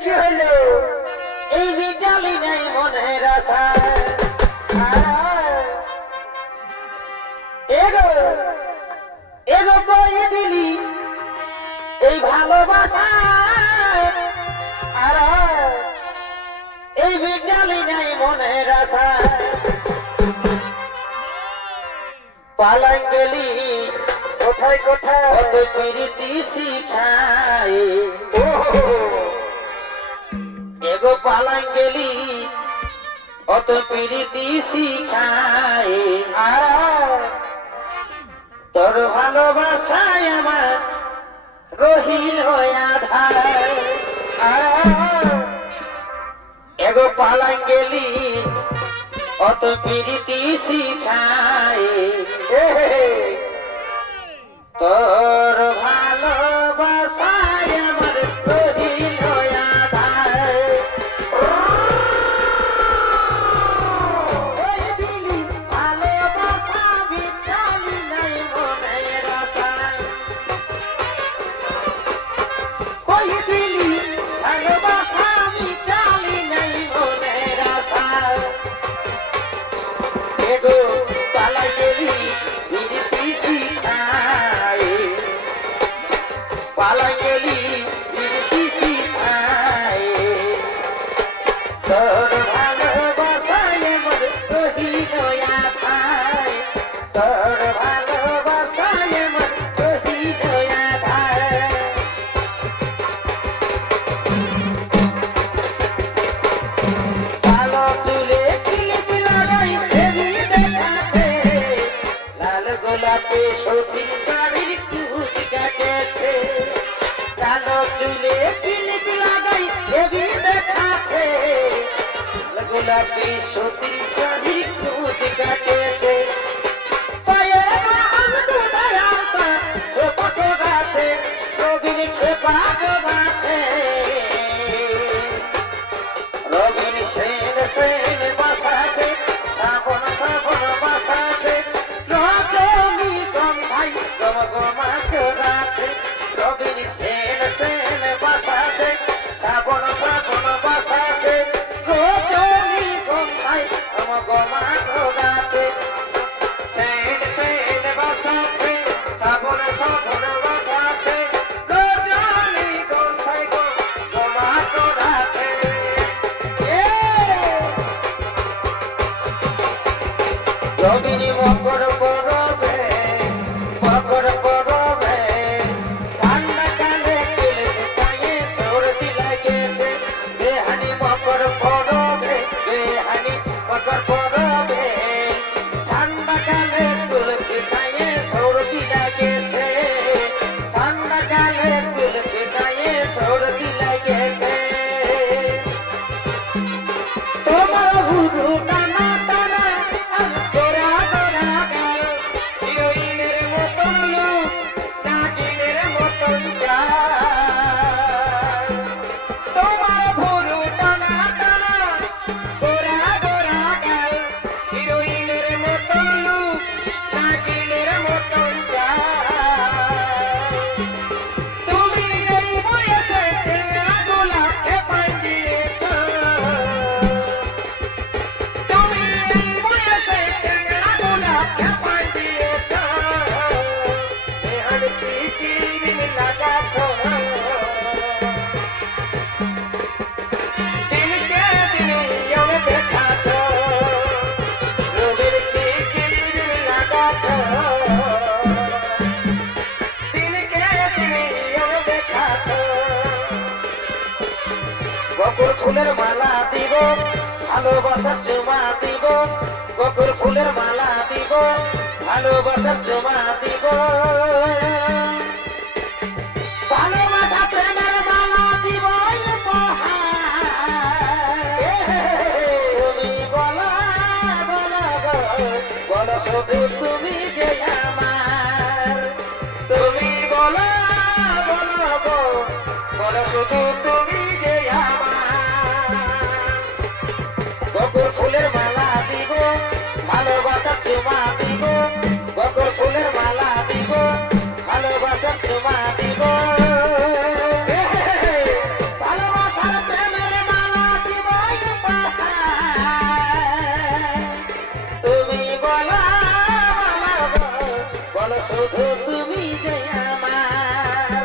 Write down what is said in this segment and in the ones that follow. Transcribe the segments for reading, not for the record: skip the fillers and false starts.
কি হলো এই বিজালি নাই মনের আশা এগো এগো কই দিলি এই ভালোবাসা আর এই বিজালি নাই মনের আশা পালাই গেলি কোথায় কোথায় অত প্রীতি শিখায় এগো পালাই গেলি অত প্রীতি শিখায় আর তোর ভালোবাসায় আমার রহিল আধার আর এগো পালাই গেলি অত প্রীতি শিখায় তোর ভালোবাসায় আমার রহিল আধার ওই দিলি ভালোবাসা বিচালি নাই মনের আশা ওই দিলি ভালোবাসা বিচালি নাই মনের আশা এগো পালাই গেলি প্রীতি শিখায় পালাই গেলি প্রীতি শিখায় তোর ভালোবাসায় আমার রহিল আধার তোর ভালোবাসায় আমার রহিল আধার কালো চুলে ক্লিপ লাগাই দেবী দেখাছে লাল গোলাপে সতীর শাড়ির কুচ কাটেছে কালো চুলে ক্লিপ লাগাই দেবী দেখাছে লাল গোলাপে সতীর শাড়ির কুচ কাটেছে পায়ে বাঁধ দুধায় আলতা খেপা গাছে রবির খেপা গাছে রবির সেন সেন বাসাতে শ্রাবণ শ্রাবণ বাসাতে রজনী গন্ধাই গমগমা করাছে রবির সেন সেন বাসাতে শ্রাবণ শ্রাবণ বাসাতে রজনী গন্ধাই গমগমা করাছে সেন সেন বাসাতে শ্রাবণ শ্রাবণ বাসাতে রজনী গন্ধাই গমগমা করাছে রবিনী মকর পরবে ঠান্ডা কালে কেলে পায়ে সর্দি লাগেছে বেহানি মকর পরবে বেহানি মকর পরবে ঠান্ডা কালে কুলকে পায়ে সর্দি লাগেছে ঠান্ডা কালে কুলকে পায়ে সর্দি লাগেছে তোমার হুরু টানা টানা গোরা গোরা গাল হিরোইনের মতন লুক নাগিনের মতন চাল তোমার হুরু টানা টানা গোরা গোরা গাল হিরোইনের মতন লুক নাগিনের মতন চাল তুমি এই বয়সে টেঙ্গা গোলাপকে পাই দিয়েছ তুমি এই বয়সে টেঙ্গা গোলাপকে পাই দিয়েছ বেহান পিটির লাগাছ দিনকে দিনে ইয়ং দেখাছ রবির পিটির লাগাছ দিনকে দিনে ইয়ং দেখাছ বকুল ফুলের মালা দিব ভালোবাসার চুমা দিব বকুল ফুলের মালা দিব ভালোবাসার চুমা দিব ভালোবাসা প্রেমের মালা দিব তুমি বলো বলো বলো শুধু তুমি যে আমার তুমি বলো বলো বলো শুধু শুধু তুমি যে আমার বকুল ফুলের মালা দিব ভালোবাসার চুমা দিব বকুল ফুলের মালা দিব ভালোবাসার চুমা দিব ভালোবাসার প্রেমের মালা দিব তুমি বলা বলো শুধু তুমি যে আমার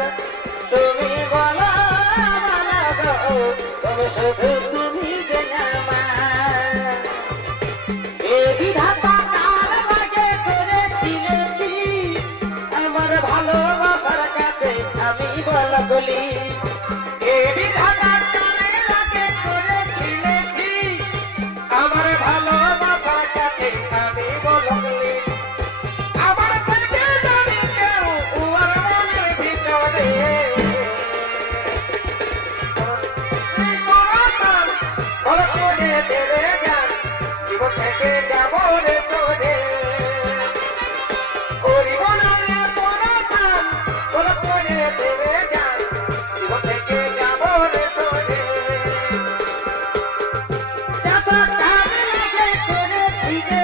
তুমি বলো বলো শুধু তুমি যে আমার এ বিধাতা কার লাগে করেছিলে কি আমার ভালোবাসার কাছে আমি বলা বলি এ বিধাতা কার লাগে করেছিলে কি আমার ভালোবাসার কাছে আমি বলা বলি আমার পেটে জানি কেউ উয়ার মনের ভিতরে বলো করে দেবে যান জীবন থেকে যাব রে সরে করিব না রে পরাকান বলো করে দেবে যান জীবন থেকে যাব রে সরে যত কাল লাগে করেছি যে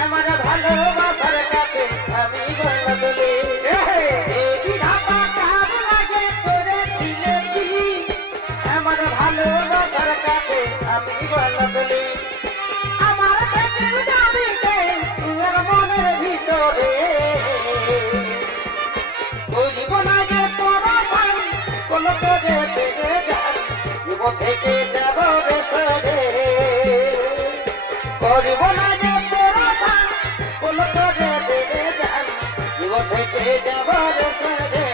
আমার ভালোবাসার কাছে আমি বলা বলি বিধাতা কার লাগে করেছিলে কি আমার ভালোবাসার কাছে আমি বলা বলি আমার পেটের দাবিতে তোর মনের ভিতরে বুঝব না যে তোরা ভাই কোন করে দেবে যান জীবন থেকে যাব রে সরে করিব না যে তোরা ভাই কোন করে দেবে যান জীবন থেকে যাব রে সরে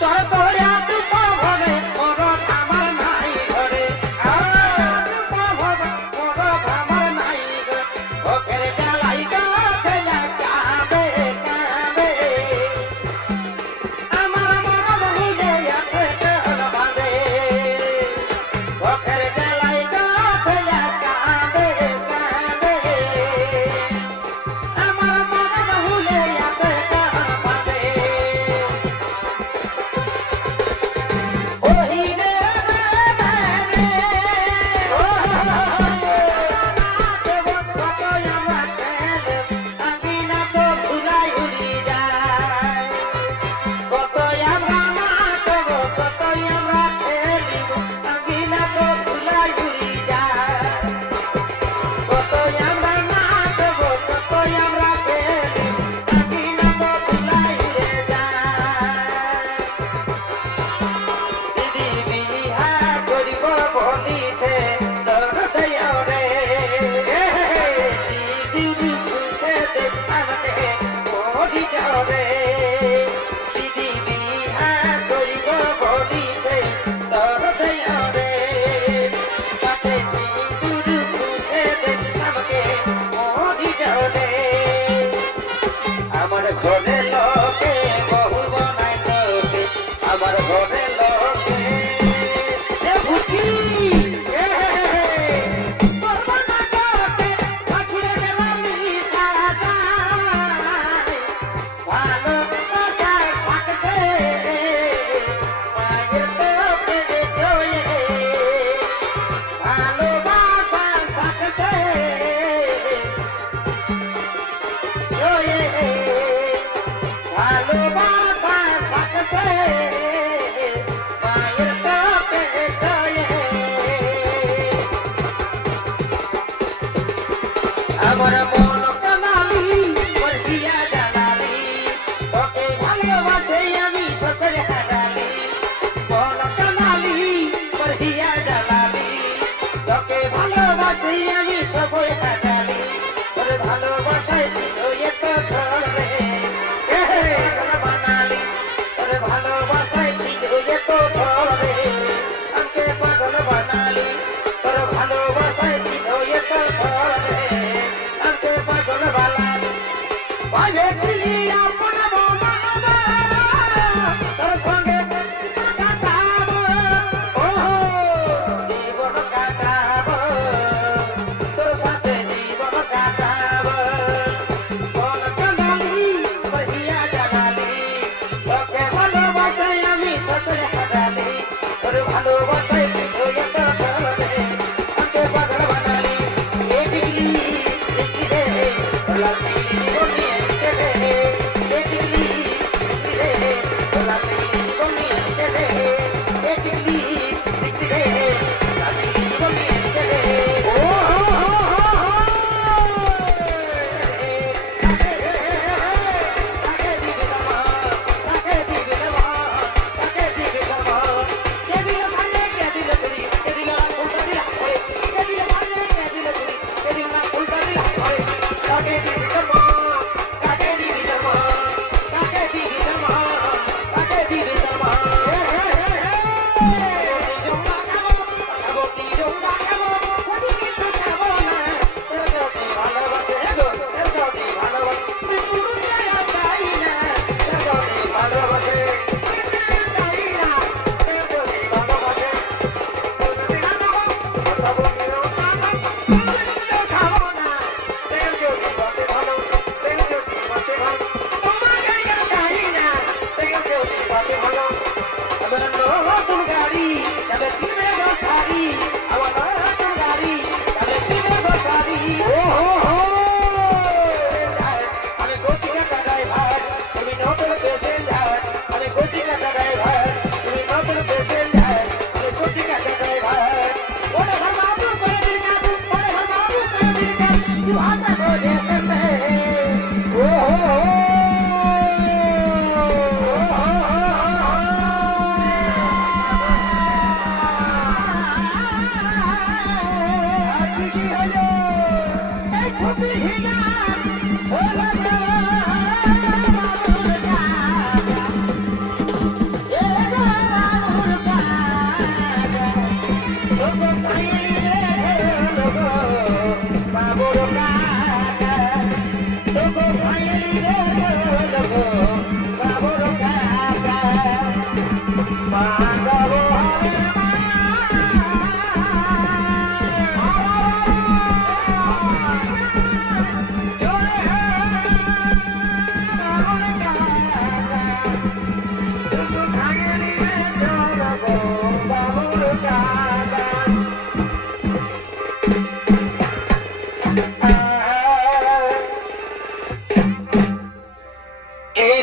চর করে আতু পাভবে মোর আমার নাই ঘরে আতু পাভবে মোর আমার নাই ঘরে ওকের জ্বালাই গাছে কাঁদে কাঁদে আমার মন ভুলে আছে কেন বাঁধে ওকের জ্বালাই গাছে কাঁদে কাঁদে আমার মন ভুলে আছে কেন করে কাটালি তোর ভালোবাসায় হয়ে তো চলে আমাকে পাগল বানালি এ টিকলি টিকলি রে তোলা টিকলি বনিয়ে চলে এ টিকলি টিকলি রে তোলা টিকলি বনিয়ে চলে এ টিকলি টিকলি রে তোলা টিকলি বনিয়ে চলে ও হো হো হো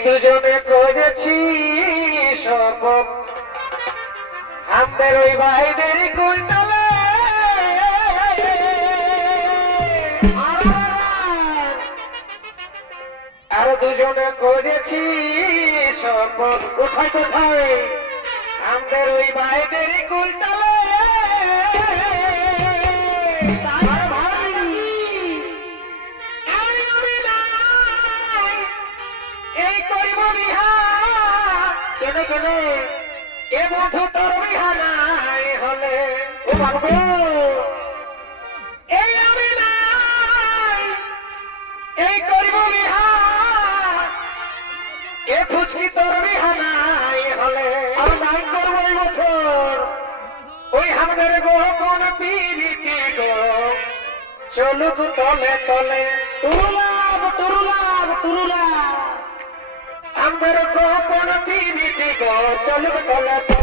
দুজনে করেছি শপথ আমাদের ওই ভাইদের কুলতলে আর দুজনে করেছি শপথ কোথায় কোথায় আমাদের ওই ভাইদের কুলতলে এ বন্ধু তোর বিহানাই হলে ও বাবু এই আমি নাই এই করিব বিহা এ ফুচকি তোর বিহানাই হলে আর নাই করবো এই বছর ওই আমাদের গোপন পিরিতি গো চলুক তলে তলে তুরুলাভ তুরুলাভ তুরুলাভ আমাদের গোপন পিরিতি গো চলুক তলে